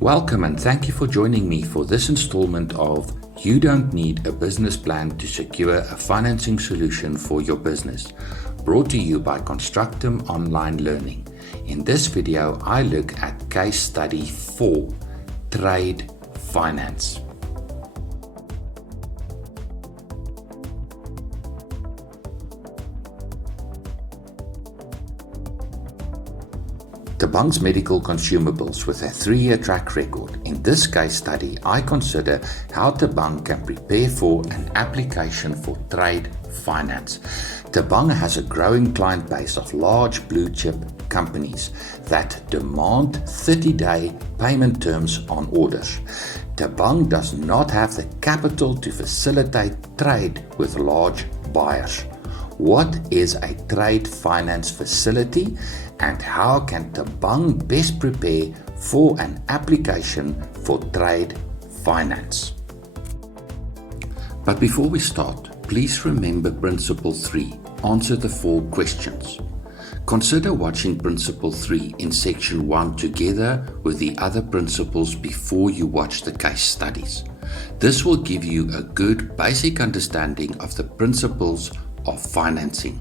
Welcome and thank you for joining me for this installment of You Don't Need a Business Plan to Secure a Financing Solution for Your Business, brought to you by Constructum Online Learning. In this video, I look at case study 4, Trade Finance. Thabang's Medical Consumables with a 3-year track record. In this case study, I consider how Thabang can prepare for an application for trade finance. Thabang has a growing client base of large blue-chip companies that demand 30-day payment terms on orders. Thabang does not have the capital to facilitate trade with large buyers. What is a trade finance facility and how can Thabang best prepare for an application for trade finance? But before we start, please remember Principle 3. Answer the 4 questions. Consider watching Principle 3 in Section 1 together with the other principles before you watch the case studies. This will give you a good basic understanding of the principles of financing.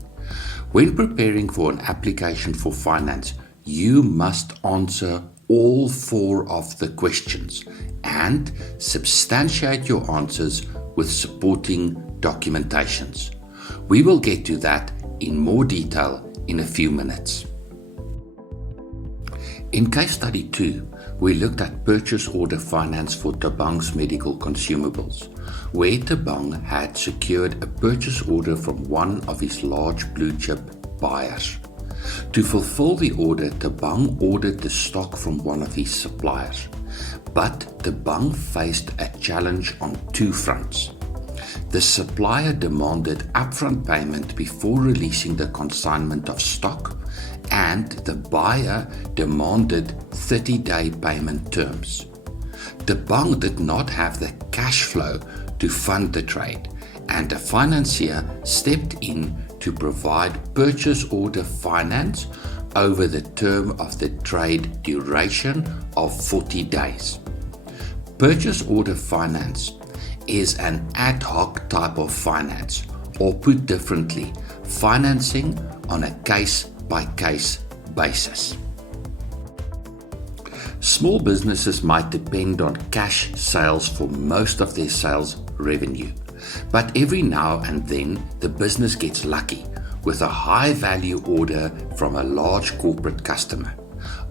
When preparing for an application for finance, you must answer all 4 of the questions and substantiate your answers with supporting documentations. We will get to that in more detail in a few minutes. In case study 2, we looked at purchase order finance for Thabang's Medical Consumables, where Thabang had secured a purchase order from one of his large blue-chip buyers. To fulfill the order, Thabang ordered the stock from one of his suppliers, but Thabang faced a challenge on 2 fronts. The supplier demanded upfront payment before releasing the consignment of stock, and the buyer demanded 30-day payment terms. Thabang did not have the cash flow to fund the trade, and a financier stepped in to provide purchase order finance over the term of the trade duration of 40 days. Purchase order finance is an ad hoc type of finance, or put differently, financing on a case-by-case basis. Small businesses might depend on cash sales for most of their sales revenue, but every now and then the business gets lucky with a high-value order from a large corporate customer.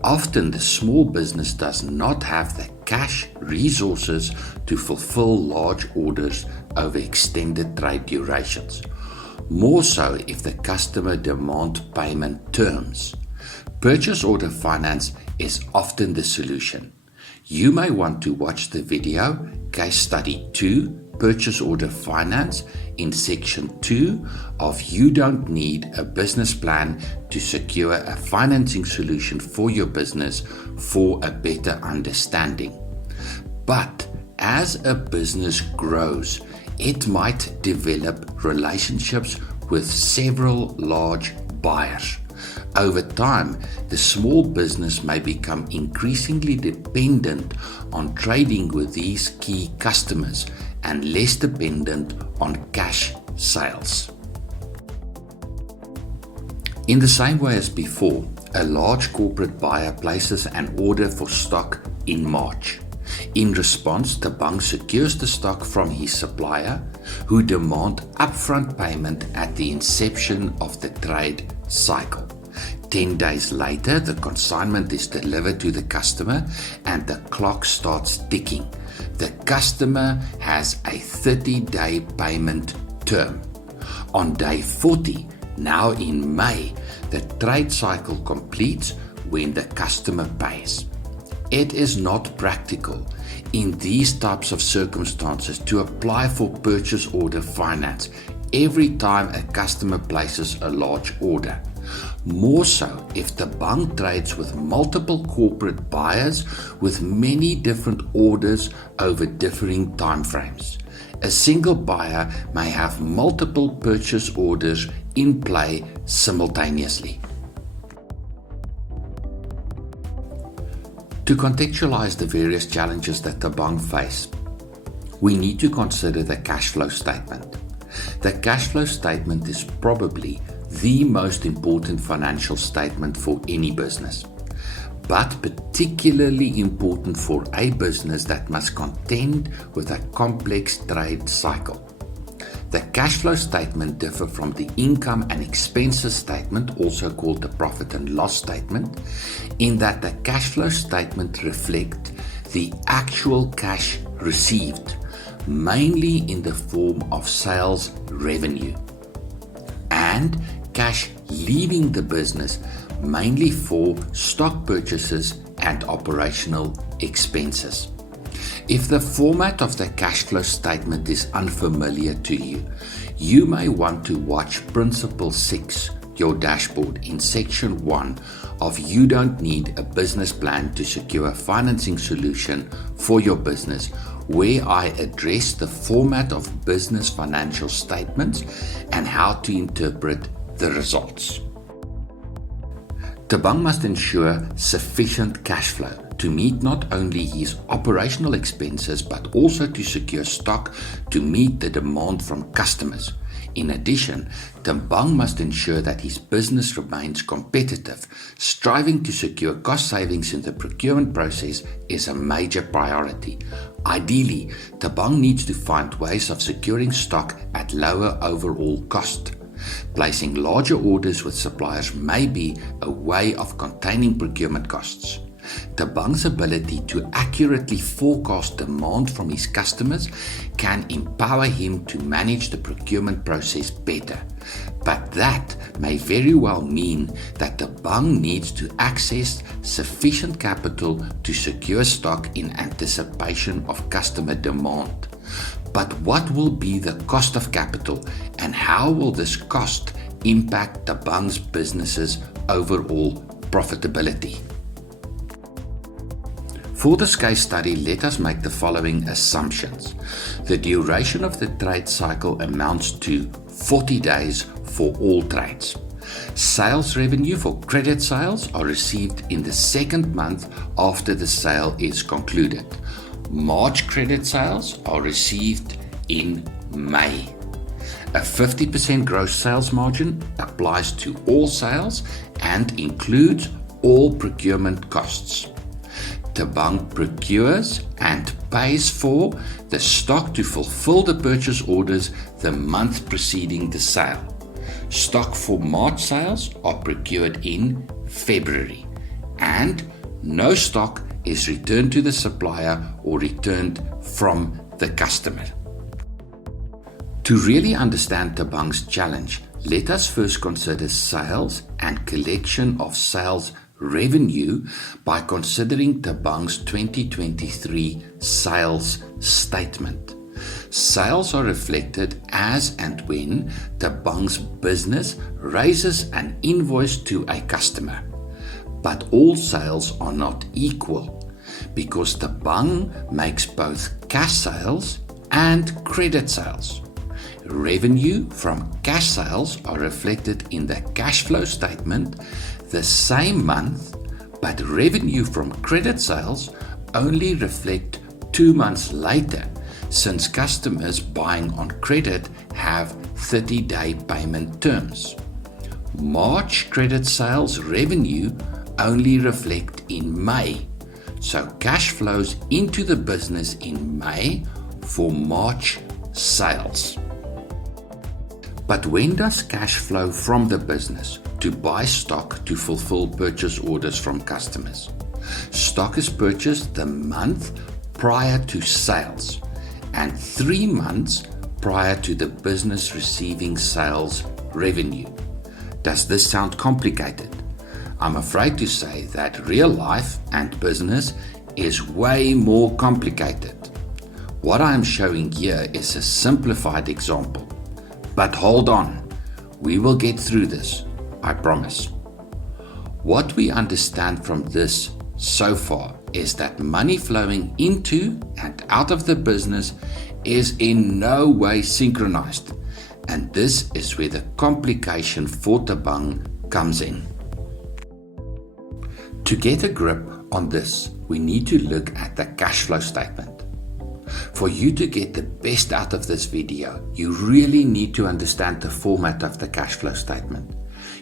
Often the small business does not have the cash resources to fulfill large orders over extended trade durations, more so if the customer demands payment terms. Purchase order finance is often the solution. You may want to watch the video Case Study 2, Purchase Order Finance in Section 2 of You Don't Need a Business Plan to Secure a Financing Solution for Your Business for a better understanding. But as a business grows, it might develop relationships with several large buyers. Over time, the small business may become increasingly dependent on trading with these key customers and less dependent on cash sales. In the same way as before, a large corporate buyer places an order for stock in March. In response, Thabang secures the stock from his supplier, who demand upfront payment at the inception of the trade cycle. 10 days later, the consignment is delivered to the customer and the clock starts ticking. The customer has a 30-day payment term. On day 40, now in May, the trade cycle completes when the customer pays. It is not practical in these types of circumstances to apply for purchase order finance every time a customer places a large order. More so if Thabang trades with multiple corporate buyers with many different orders over differing timeframes. A single buyer may have multiple purchase orders in play simultaneously. To contextualize the various challenges that Thabang face, we need to consider the cash flow statement. The cash flow statement is probably the most important financial statement for any business, but particularly important for a business that must contend with a complex trade cycle. The cash flow statement differs from the income and expenses statement, also called the profit and loss statement, in that the cash flow statement reflects the actual cash received, mainly in the form of sales revenue, and cash leaving the business, mainly for stock purchases and operational expenses. If the format of the cash flow statement is unfamiliar to you, you may want to watch Principle 6, your dashboard, in Section 1 of You Don't Need a Business Plan to Secure a Financing Solution for Your Business, where I address the format of business financial statements and how to interpret the results. Thabang must ensure sufficient cash flow to meet not only his operational expenses but also to secure stock to meet the demand from customers. In addition, Thabang must ensure that his business remains competitive. Striving to secure cost savings in the procurement process is a major priority. Ideally, Thabang needs to find ways of securing stock at lower overall cost. Placing larger orders with suppliers may be a way of containing procurement costs. Thabang's ability to accurately forecast demand from his customers can empower him to manage the procurement process better. But that may very well mean that Thabang needs to access sufficient capital to secure stock in anticipation of customer demand. But what will be the cost of capital, and how will this cost impact Thabang's business's overall profitability? For this case study, let us make the following assumptions. The duration of the trade cycle amounts to 40 days for all trades. Sales revenue for credit sales are received in the second month after the sale is concluded. March credit sales are received in May. A 50% gross sales margin applies to all sales and includes all procurement costs. Thabang procures and pays for the stock to fulfill the purchase orders the month preceding the sale. Stock for March sales are procured in February, and no stock is returned to the supplier or returned from the customer. To really understand Thabang's challenge, let us first consider sales and collection of sales revenue by considering Thabang's 2023 sales statement. Sales are reflected as and when Thabang's business raises an invoice to a customer. But all sales are not equal, because Thabang makes both cash sales and credit sales. Revenue from cash sales are reflected in the cash flow statement the same month, but revenue from credit sales only reflect 2 months later, since customers buying on credit have 30-day payment terms. March credit sales revenue only reflect in May, so cash flows into the business in May for March sales. But when does cash flow from the business to buy stock to fulfill purchase orders from customers? Stock is purchased the month prior to sales and 3 months prior to the business receiving sales revenue. Does this sound complicated? I'm afraid to say that real life and business is way more complicated. What I am showing here is a simplified example. But hold on, we will get through this, I promise. What we understand from this so far is that money flowing into and out of the business is in no way synchronized, and this is where the complication for Thabang comes in. To get a grip on this, we need to look at the cash flow statement. For you to get the best out of this video, you really need to understand the format of the cash flow statement.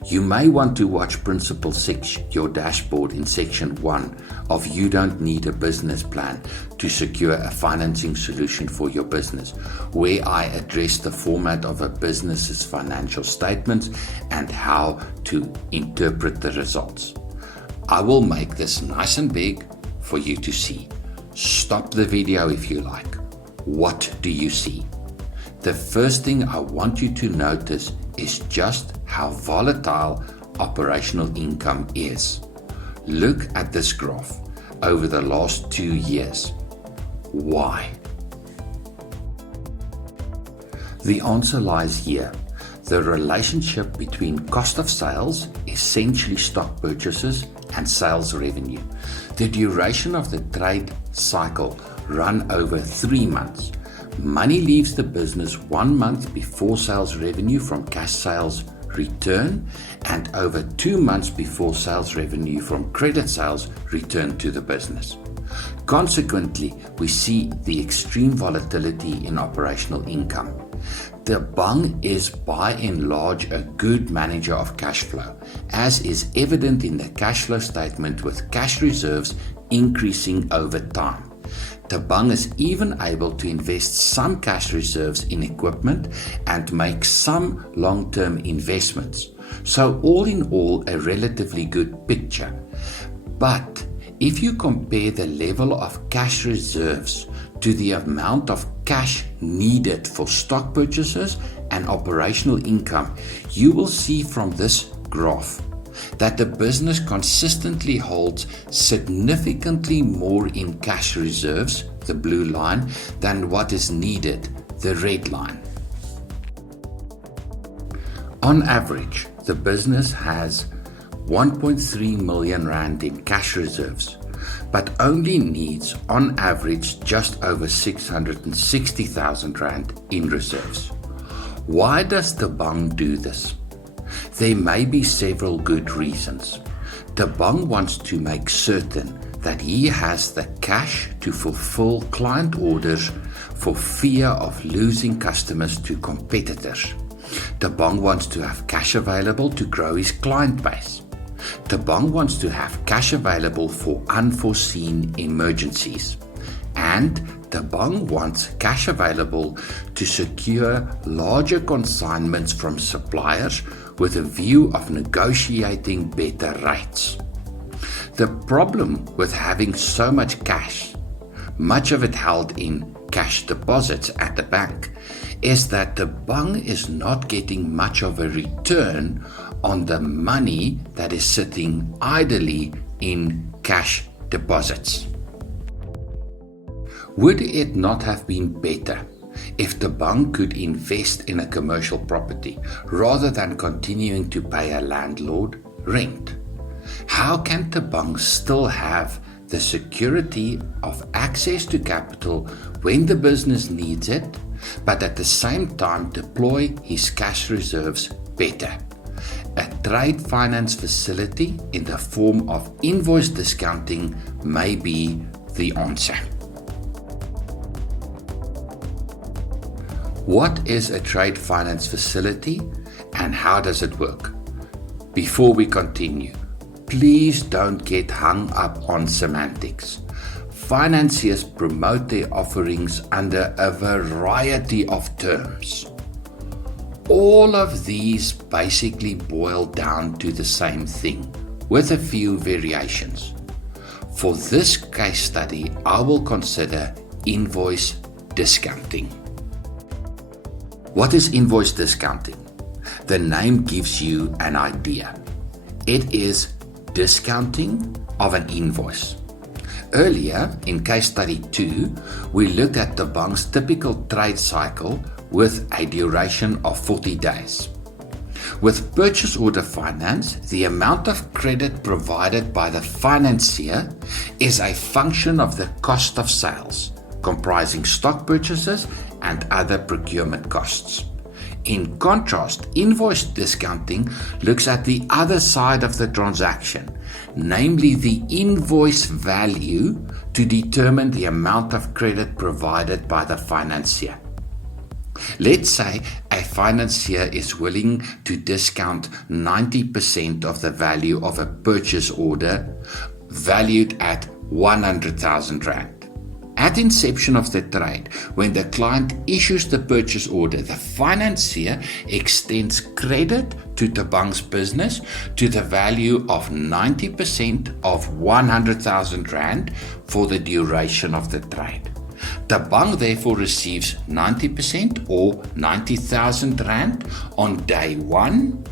You may want to watch Principle 6, your dashboard, in section 1 of You Don't Need a Business Plan to Secure a Financing Solution for Your Business, where I address the format of a business's financial statements and how to interpret the results. I will make this nice and big for you to see. Stop the video if you like. What do you see? The first thing I want you to notice is just how volatile operational income is. Look at this graph over the last 2 years. Why? The answer lies here. The relationship between cost of sales, essentially stock purchases, and sales revenue. The duration of the trade cycle run over 3 months. Money leaves the business 1 month before sales revenue from cash sales return, and over 2 months before sales revenue from credit sales return to the business. Consequently, we see the extreme volatility in operational income. Thabang is by and large a good manager of cash flow, as is evident in the cash flow statement, with cash reserves increasing over time. Thabang is even able to invest some cash reserves in equipment and make some long-term investments. So all in all, a relatively good picture. But if you compare the level of cash reserves to the amount of cash needed for stock purchases and operational income, you will see from this graph that the business consistently holds significantly more in cash reserves, the blue line, than what is needed, the red line. On average, the business has 1.3 million rand in cash reserves, but only needs on average just over 660,000 rand in reserves. Why does Thabang do this? There may be several good reasons. Thabang wants to make certain that he has the cash to fulfill client orders for fear of losing customers to competitors. Thabang wants to have cash available to grow his client base. Thabang wants to have cash available for unforeseen emergencies. And Thabang wants cash available to secure larger consignments from suppliers with a view of negotiating better rates. The problem with having so much cash, much of it held in cash deposits at the bank, is that Thabang is not getting much of a return on the money that is sitting idly in cash deposits. Would it not have been better if Thabang could invest in a commercial property rather than continuing to pay a landlord rent? How can Thabang still have the security of access to capital when the business needs it, but at the same time deploy his cash reserves better? A trade finance facility in the form of invoice discounting may be the answer. What is a trade finance facility and how does it work? Before we continue, please don't get hung up on semantics. Financiers promote their offerings under a variety of terms. All of these basically boil down to the same thing, with a few variations. For this case study, I will consider invoice discounting. What is invoice discounting? The name gives you an idea. It is discounting of an invoice. Earlier, in case study 2, we looked at Thabang's typical trade cycle with a duration of 40 days. With purchase order finance, the amount of credit provided by the financier is a function of the cost of sales, comprising stock purchases and other procurement costs. In contrast, invoice discounting looks at the other side of the transaction, namely the invoice value, to determine the amount of credit provided by the financier. Let's say a financier is willing to discount 90% of the value of a purchase order valued at 100,000 Rand. At inception of the trade, when the client issues the purchase order, the financier extends credit to Thabang's business to the value of 90% of 100,000 Rand for the duration of the trade. Thabang therefore receives 90% or 90,000 Rand on day one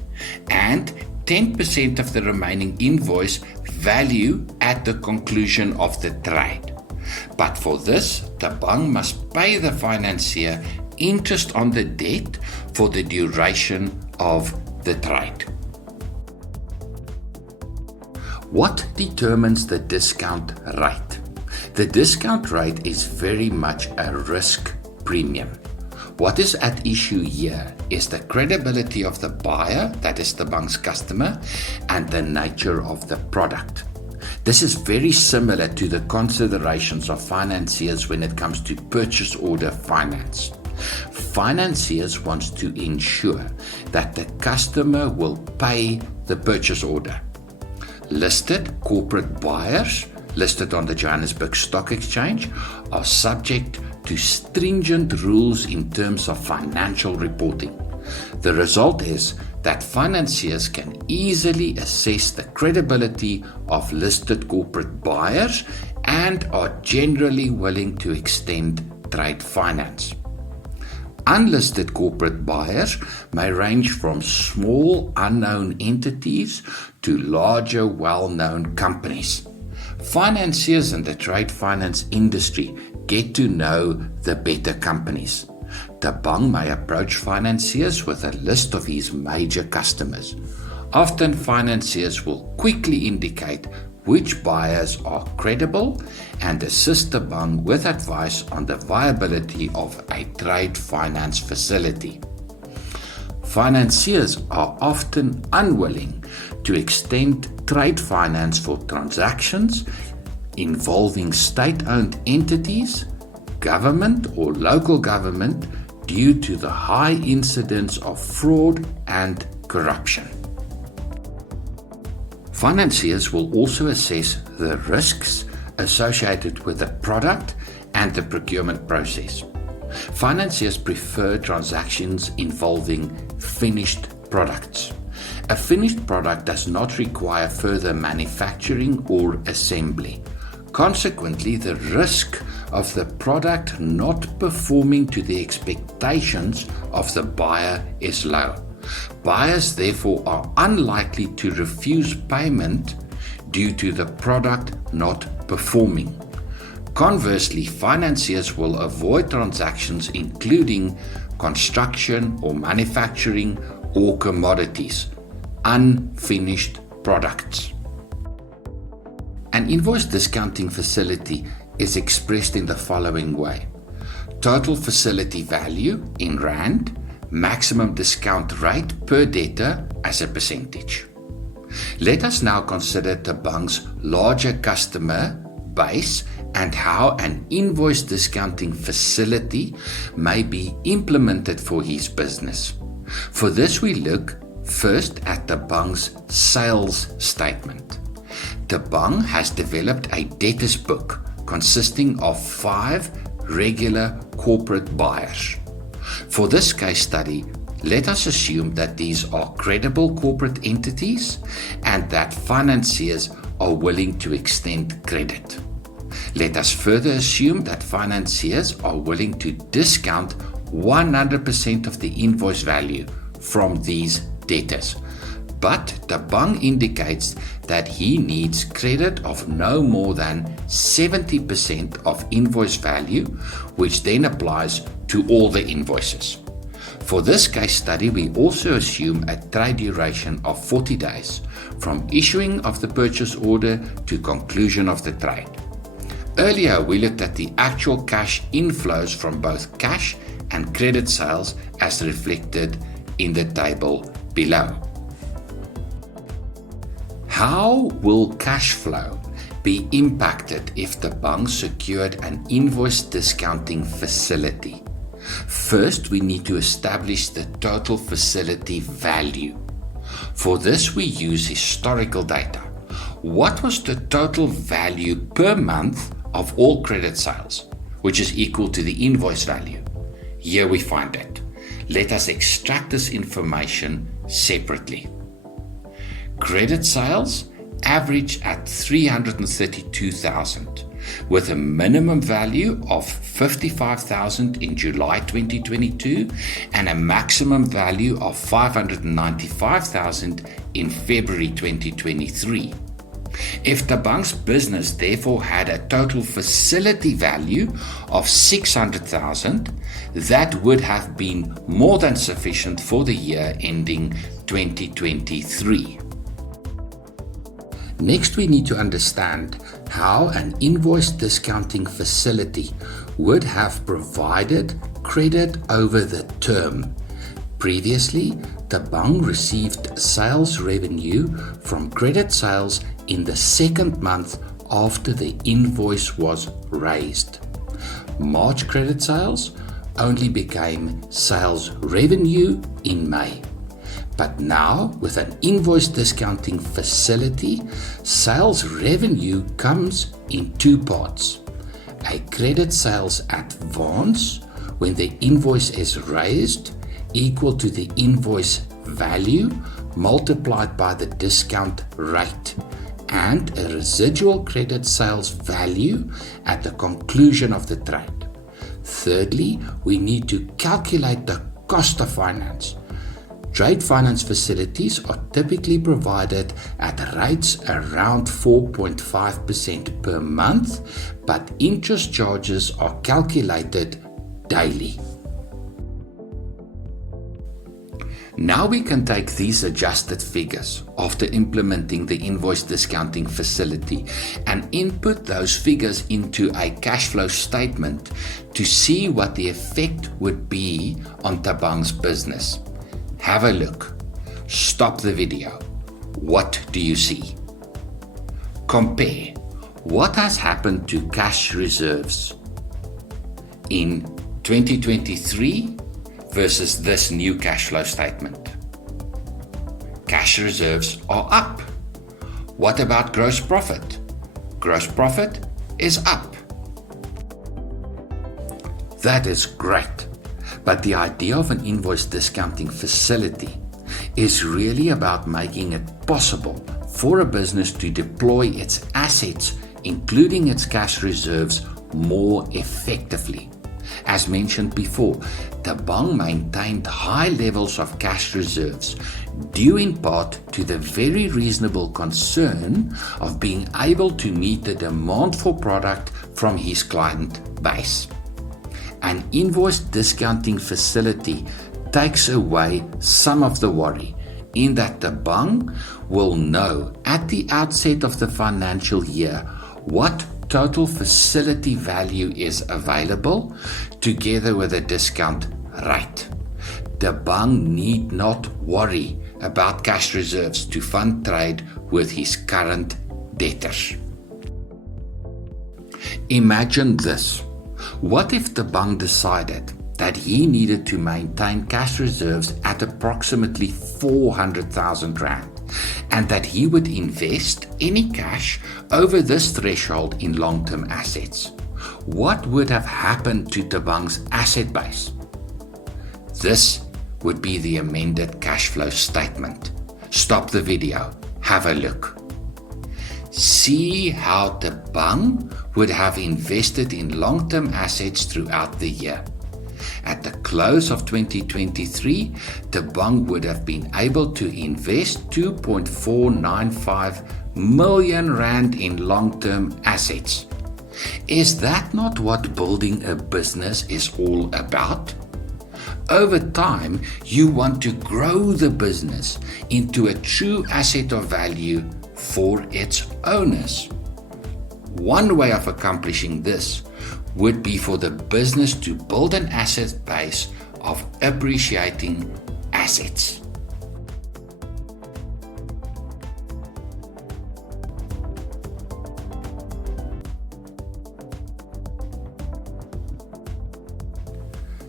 and 10% of the remaining invoice value at the conclusion of the trade. But for this, Thabang must pay the financier interest on the debt for the duration of the trade. What determines the discount rate? The discount rate is very much a risk premium. What is at issue here is the credibility of the buyer, that is Thabang's customer, and the nature of the product. This is very similar to the considerations of financiers when it comes to purchase order finance. Financiers want to ensure that the customer will pay the purchase order. Listed corporate buyers, listed on the Johannesburg Stock Exchange, are subject to stringent rules in terms of financial reporting. The result is that financiers can easily assess the credibility of listed corporate buyers and are generally willing to extend trade finance. Unlisted corporate buyers may range from small unknown entities to larger well-known companies. Financiers in the trade finance industry get to know the better companies. Thabang may approach financiers with a list of his major customers. Often financiers will quickly indicate which buyers are credible and assist Thabang with advice on the viability of a trade finance facility. Financiers are often unwilling to extend trade finance for transactions involving state-owned entities, government or local government, due to the high incidence of fraud and corruption. Financiers will also assess the risks associated with the product and the procurement process. Financiers prefer transactions involving finished products. A finished product does not require further manufacturing or assembly. Consequently, the risk of the product not performing to the expectations of the buyer is low. Buyers therefore are unlikely to refuse payment due to the product not performing. Conversely, financiers will avoid transactions including construction or manufacturing or commodities, unfinished products. An invoice discounting facility is expressed in the following way: total facility value in Rand, maximum discount rate per debtor as a percentage. Let us now consider Thabang's larger customer base and how an invoice discounting facility may be implemented for his business. For this, we look first at Thabang's sales statement. Thabang has developed a debtors book consisting of 5 regular corporate buyers. For this case study, let us assume that these are credible corporate entities and that financiers are willing to extend credit. Let us further assume that financiers are willing to discount 100% of the invoice value from these debtors. But Thabang indicates that he needs credit of no more than 70% of invoice value, which then applies to all the invoices. For this case study, we also assume a trade duration of 40 days from issuing of the purchase order to conclusion of the trade. Earlier, we looked at the actual cash inflows from both cash and credit sales as reflected in the table below. How will cash flow be impacted if Thabang secured an invoice discounting facility? First, we need to establish the total facility value. For this, we use historical data. What was the total value per month of all credit sales, which is equal to the invoice value? Here we find it. Let us extract this information separately. Credit sales average at 332,000, with a minimum value of 55,000 in July 2022 and a maximum value of 595,000 in February 2023. If Thabang's business therefore had a total facility value of 600,000, that would have been more than sufficient for the year ending 2023. Next, we need to understand how an invoice discounting facility would have provided credit over the term. Previously, Thabang received sales revenue from credit sales in the second month after the invoice was raised. March credit sales only became sales revenue in May. But now, with an invoice discounting facility, sales revenue comes in two parts. A credit sales advance, when the invoice is raised, equal to the invoice value multiplied by the discount rate, and a residual credit sales value at the conclusion of the trade. Thirdly, we need to calculate the cost of finance. Trade finance facilities are typically provided at rates around 4.5% per month, but interest charges are calculated daily. Now we can take these adjusted figures after implementing the invoice discounting facility and input those figures into a cash flow statement to see what the effect would be on Thabang's business. Have a look. Stop the video. What do you see? Compare what has happened to cash reserves in 2023 versus this new cash flow statement. Cash reserves are up. What about gross profit? Gross profit is up. That is great. But the idea of an invoice discounting facility is really about making it possible for a business to deploy its assets, including its cash reserves, more effectively. As mentioned before, Thabang maintained high levels of cash reserves, due in part to the very reasonable concern of being able to meet the demand for product from his client base. An invoice discounting facility takes away some of the worry, in that Thabang will know at the outset of the financial year what total facility value is available, together with a discount rate. Thabang need not worry about cash reserves to fund trade with his current debtors. Imagine this. What if Thabang decided that he needed to maintain cash reserves at approximately 400,000 Rand, and that he would invest any cash over this threshold in long-term assets? What would have happened to Thabang's asset base? This would be the amended cash flow statement. Stop the video. Have a look. See how Thabang would have invested in long-term assets throughout the year. At the close of 2023, Thabang would have been able to invest 2.495 million Rand in long-term assets. Is that not what building a business is all about? Over time, you want to grow the business into a true asset of value for its owners. One way of accomplishing this would be for the business to build an asset base of appreciating assets.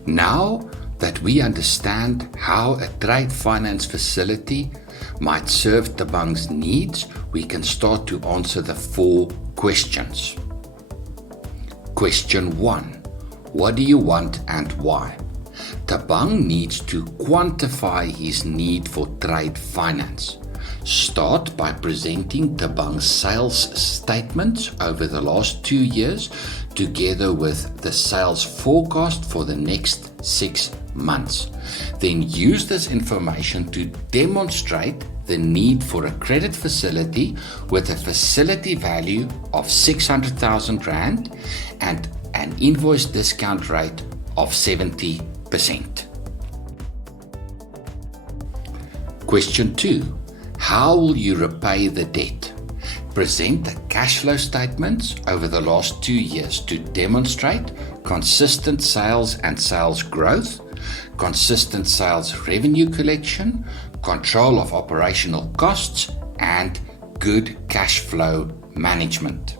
Now that we understand how a trade finance facility might serve Thabang's needs, we can start to answer the 4 questions. Question 1. What do you want and why? Thabang needs to quantify his need for trade finance. Start by presenting Thabang's sales statements over the last 2 years together with the sales forecast for the next 6 months. Then use this information to demonstrate the need for a credit facility with a facility value of 600,000 Rand and an invoice discount rate of 70%. Question 2. How will you repay the debt? Present the cash flow statements over the last 2 years to demonstrate consistent sales and sales growth, consistent sales revenue collection, control of operational costs, and good cash flow management.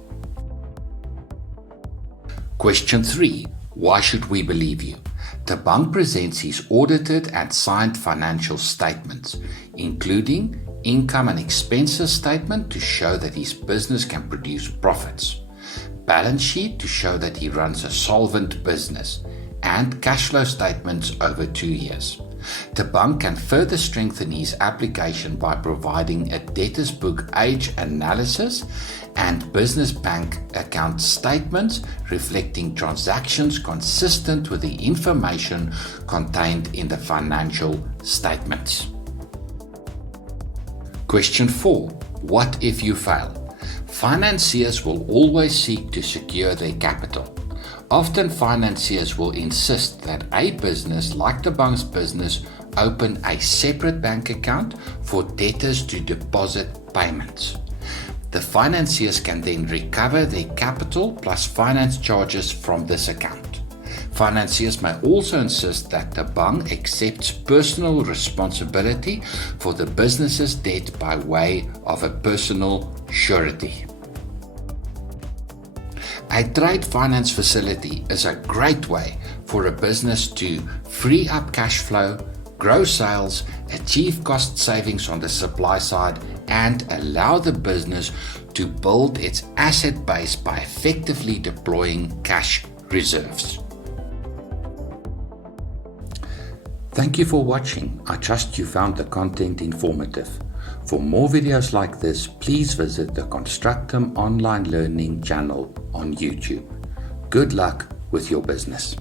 Question 3. Why should we believe you? Thabang presents his audited and signed financial statements, including income and expenses statement to show that his business can produce profits, balance sheet to show that he runs a solvent business, and cash flow statements over 2 years. Thabang can further strengthen his application by providing a debtors book age analysis and business bank account statements reflecting transactions consistent with the information contained in the financial statements. Question 4. What if you fail? Financiers will always seek to secure their capital. Often financiers will insist that a business like Thabang's business open a separate bank account for debtors to deposit payments. The financiers can then recover their capital plus finance charges from this account. Financiers may also insist that Thabang accepts personal responsibility for the business's debt by way of a personal surety. A trade finance facility is a great way for a business to free up cash flow, grow sales, achieve cost savings on the supply side, and allow the business to build its asset base by effectively deploying cash reserves. Thank you for watching. I trust you found the content informative. For more videos like this, please visit the Constructum online learning channel on YouTube. Good luck with your business.